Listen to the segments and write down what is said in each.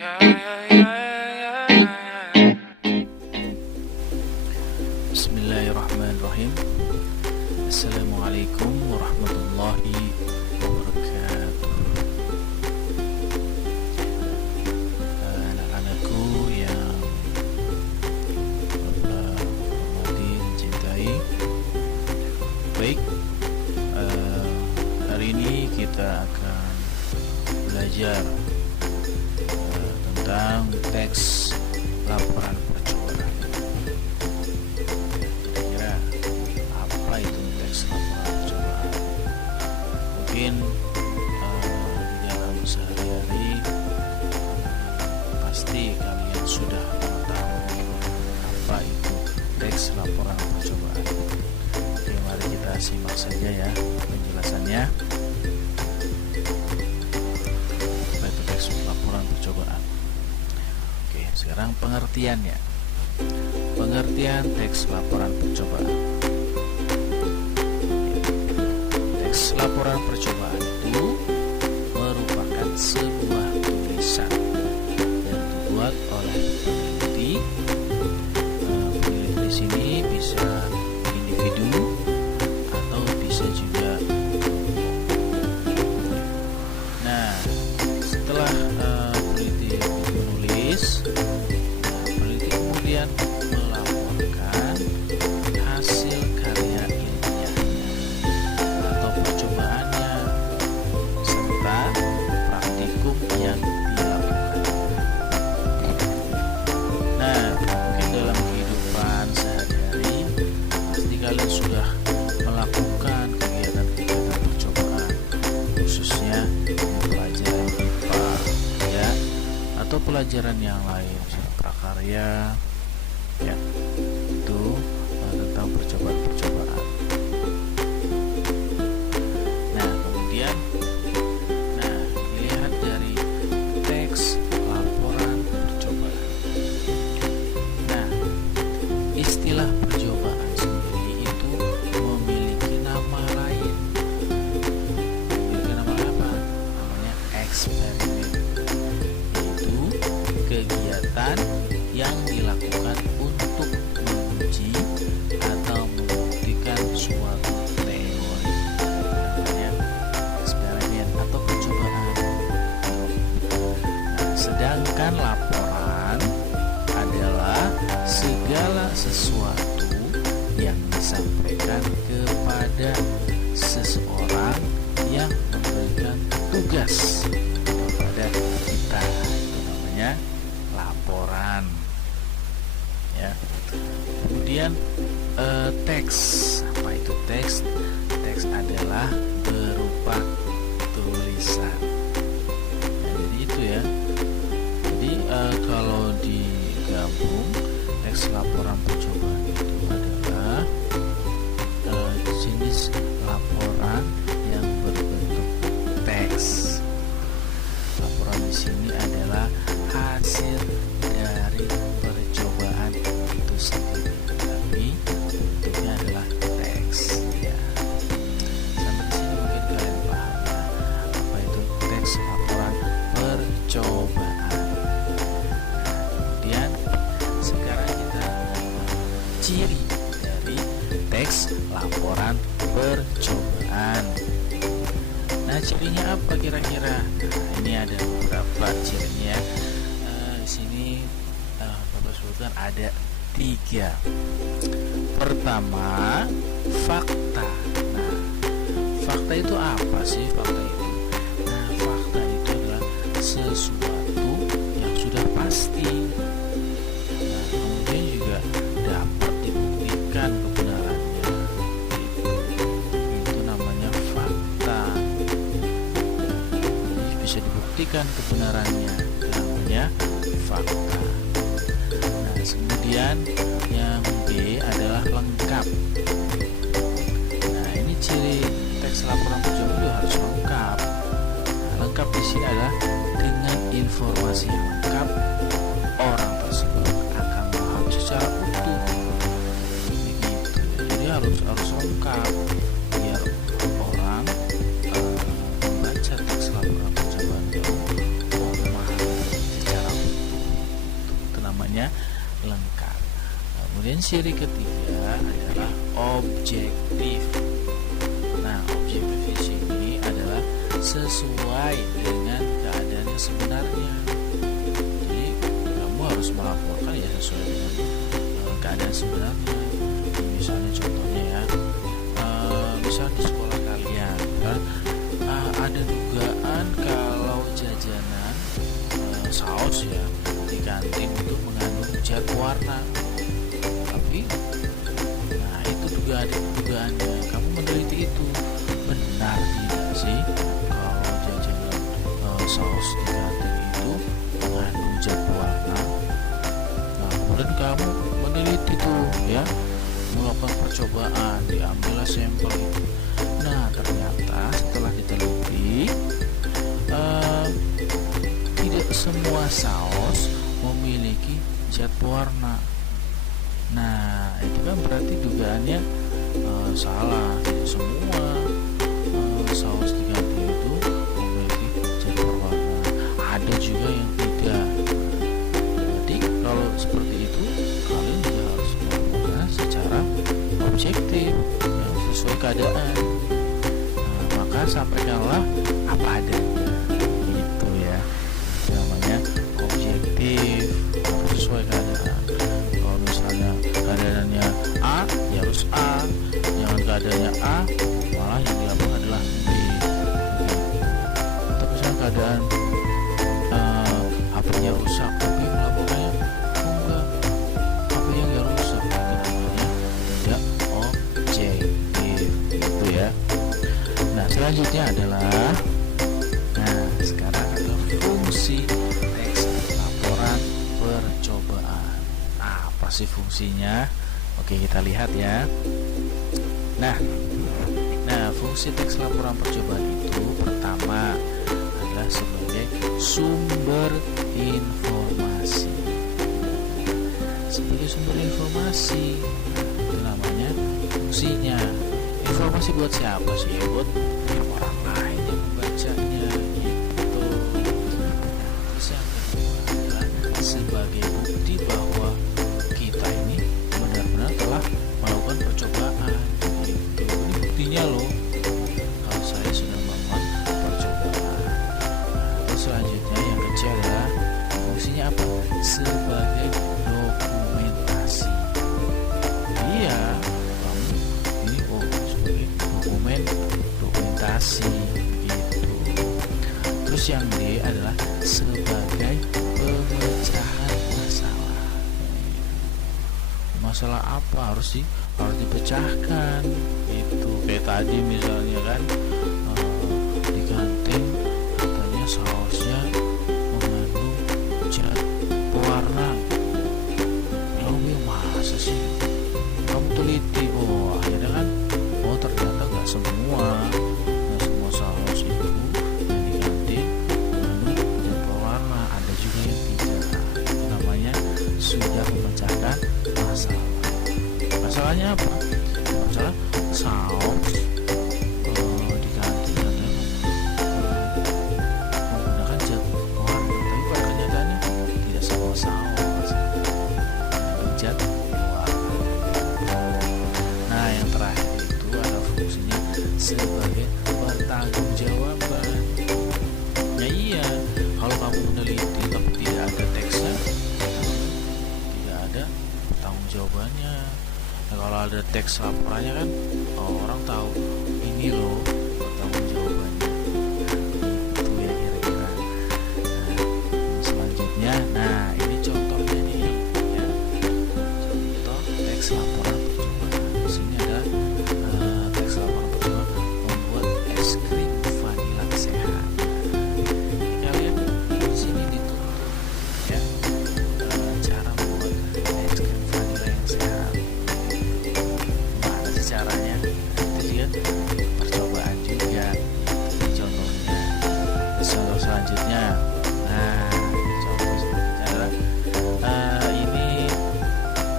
Bismillahirrahmanirrahim. Assalamualaikum warahmatullahi wabarakatuh. Anak-anakku yang Bapak hormati dan cintai. Baik, hari ini kita akan belajar tentang teks laporan percobaan. Kira-kira apa itu teks laporan percobaan? Mungkin di dalam sehari-hari pasti kalian sudah mengetahui apa itu teks laporan percobaan. Oke, mari kita simak saja ya penjelasannya. Apa itu teks laporan percobaan? Oke, sekarang pengertiannya. Pengertian teks laporan percobaan. Teks laporan percobaan itu merupakan sebuah tulisan yang dibuat oleh peneliti. Peneliti di sini bisa individu atau bisa juga kelompok. Nah, setelah peneliti menulis, peneliti kemudian melaporkan hasil karya ilmiahnya atau percobaannya serta praktikum yang dilakukan. Nah, mungkin dalam kehidupan sehari-hari pasti kalian sudah melakukan kegiatan-kegiatan percobaan, khususnya pelajaran IPA ya, atau pelajaran yang lain misalnya prakarya ya, itu tentang percobaan-percobaan. Nah, kemudian dilihat dari teks laporan percobaan. Nah, istilah percobaan sendiri itu memiliki nama lain. Memiliki nama apa? Namanya eksperimen. Itu kegiatan yang dilakukan untuk menguji atau membuktikan suatu teori. Namanya eksperimen atau percobaan. Nah, sedangkan laporan adalah segala sesuatu yang disampaikan kepada seseorang yang memberikan tugas kepada kita. Itu namanya laporan ya. Kemudian teks. Apa itu teks? Teks adalah berupa tulisan. Nah, jadi itu ya. Jadi kalau digabung, teks laporan percobaan itu adalah jenis laporan yang berbentuk teks. Laporan di sini adalah hasil dari percobaan itu sendiri, tapi bentuknya adalah teks ya. Sampai di sini mungkin kalian paham ya, apa itu teks laporan percobaan. Kemudian sekarang kita ciri dari teks laporan percobaan. Nah, cirinya apa kira-kira? Nah, ini ada beberapa cirinya. Di sini Bapak sebutkan ada 3. Pertama, fakta. Nah, fakta itu apa sih fakta itu? Nah, fakta itu adalah sesuatu yang sudah pasti. Nah, kemudian juga dapat dibuktikan kebenarannya. Itu namanya fakta. Jadi bisa dibuktikan kebenarannya. Itu namanya fakta. Nah, kemudian yang B adalah lengkap. Nah, ini ciri teks laporan percobaan juga harus lengkap. Nah, lengkap di sini adalah dengan informasi yang lengkap, orang tersebut akan paham secara utuh. Begitu. Jadi harus lengkap biar orang membaca teks laporan percobaan itu memahami secara ciri ketiga adalah objektif. Nah, objektif di sini adalah sesuai dengan keadaan yang sebenarnya. Jadi kamu harus melaporkan ya sesuai dengan keadaan sebenarnya. Misalnya contohnya ya, misal di sekolah kalian kan ada dugaan kalau jajanan saus ya di kantin itu mengandung zat warna. Tapi nah itu dugaannya. Kamu meneliti itu benar tidak sih kalau jajanan saus di kantin itu mengandung zat warna. Nah kemudian kamu meneliti tuh ya, melakukan percobaan, diambillah sampel itu. Nah ternyata setelah diteliti tidak semua saus memiliki zat pewarna. Nah itu kan berarti dugaannya salah. Tidak semua saus di kantin itu memiliki zat pewarna. Ada juga yang tidak. Jadi kalau seperti itu kalian juga harus melakukan secara objektif ya, sesuai keadaan. Nah, maka sampaikanlah apa adanya gitu ya. Itu namanya objektif, harus sesuai keadaan. Kalau misalnya keadaannya A ya harus A, jangan keadaannya A malah yang dilakukan adalah B. Atau misalnya keadaan HP-nya rusak tapi melaporkannya enggak, HP-nya nggak rusak, namanya tidak objektif gitu ya. Nah selanjutnya adalah sekarang adalah fungsi teks laporan percobaan. Apa sih fungsinya? Oke kita lihat ya. Nah fungsi teks laporan percobaan itu pertama adalah sebagai sumber informasi. Sebagai sumber informasi itu namanya fungsinya. Informasi buat siapa sih? Ya buat orang lain yang membacanya gitu. Terus yang kedua adalah sebagai bukti bahwa kita ini benar-benar telah melakukan percobaan gitu. Ini buktinya loh kalau saya sudah melakukan percobaan. Terus selanjutnya yang ketiga adalah fungsinya apa? Sebagai dokumentasi. Iya, kamu ini sebagai dokumentasi gitu. Terus yang D adalah sebagai pemecahan masalah. Masalah apa harus dipecahkan itu. Kayak tadi misalnya kan di kantin katanya sausnya mengandung zat pewarna. Ya masa sih? Kamu teliti, akhirnya kan ternyata nggak semua saus itu yang di kantin mengandung zat pewarna. Ada juga yang tidak. Itu namanya sudah memecahkan masalah. Masalahnya apa? Masalah saus di kantin katanya menggunakan zat pewarna, tapi pada kenyataannya tidak semua saus mengandung zat pewarna. Nah yang terakhir itu ada fungsinya sebagai pertanggungjawaban. Ya iya, kalau kamu meneliti tapi tidak ada teksnya, tidak ada pertanggungjawabannya. Nah, kalau ada teks laporannya kan orang tahu ini loh pertanggungjawabannya. Itu ya kira-kira. Nah, selanjutnya, ini contohnya nih ya. Contoh teks laporan percobaan. Di sini ada teks laporan percobaan membuat es krim vanila sehat. Kalian di sini dituntut ya cara membuat es krim vanila yang sehat. Gimana sih caranya? Itu dia percobaan juga. Ini contohnya. Terus contoh selanjutnya. Contoh selanjutnya adalah ini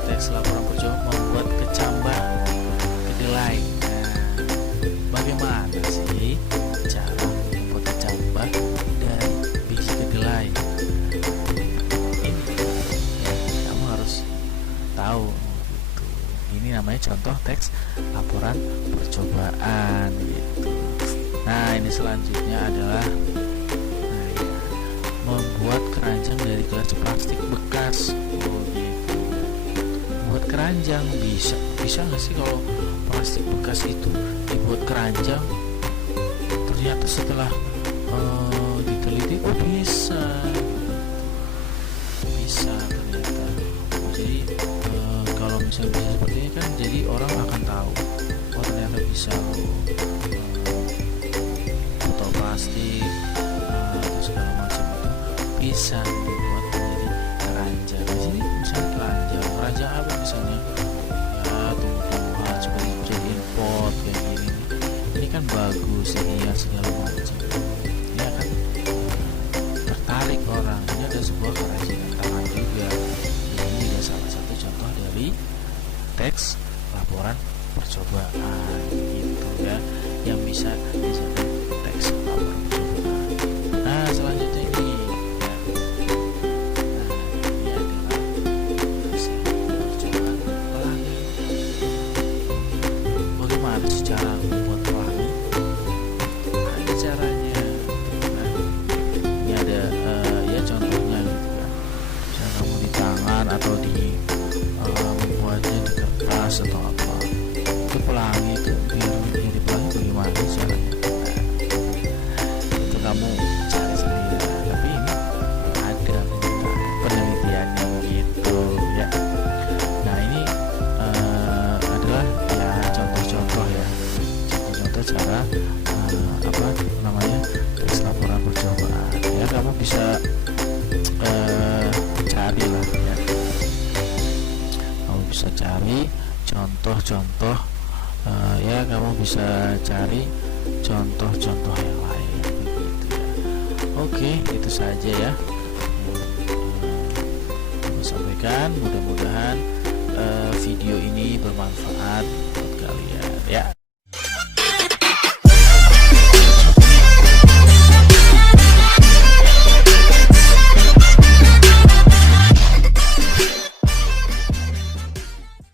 teks laporan percobaan membuat kecambah kedelai. Bagaimana sih cara membuat kecambah dari biji kedelai? Ini kamu harus tahu gitu. contoh teks laporan percobaan gitu. Nah, ini selanjutnya adalah membuat keranjang dari gelas plastik bekas. Oh gitu. Buat keranjang bisa nggak sih kalau plastik bekas itu dibuat keranjang? Ternyata setelah diteliti, oh bisa ternyata. Jadi kalau misalnya bisa seperti ini kan, jadi orang akan tahu, oh ternyata bisa botol plastik atau segala macam itu bisa dibuat menjadi keranjang. Di sini misalnya keranjang apa misalnya, ya tumbuh-tumbuhan seperti jadiin pot kayak gini. Ini kan bagus, hias segala macam. Ini akan tertarik orang. Ini ada sebuah kerajinan tangan juga. Ini juga salah satu contoh dari teks laporan percobaan gitu ya, yang bisa dijadikan teks laporan percobaan. Nah, selanjutnya ini ya. Nah, ini adalah hasil percobaan pelangi. Bagaimana sih cara membuat pelangi? Ada caranya. Nah, ini ada ya contohnya gitu kan. Bisa kamu di tangan atau membuatnya di kertas atau apa. Itu pelangi, itu biar jadi pelangi bagaimana caranya? Nah, itu kamu cari sendiri. Tapi ini ada penelitiannya gitu ya. Nah, ini adalah ya contoh-contoh cara apa namanya teks laporan percobaan ya. Kamu bisa cari lah ya, kamu bisa cari contoh-contoh ya, kamu bisa cari contoh-contoh yang lain begitu ya. Oke, itu saja ya yang sampaikan. Mudah-mudahan video ini bermanfaat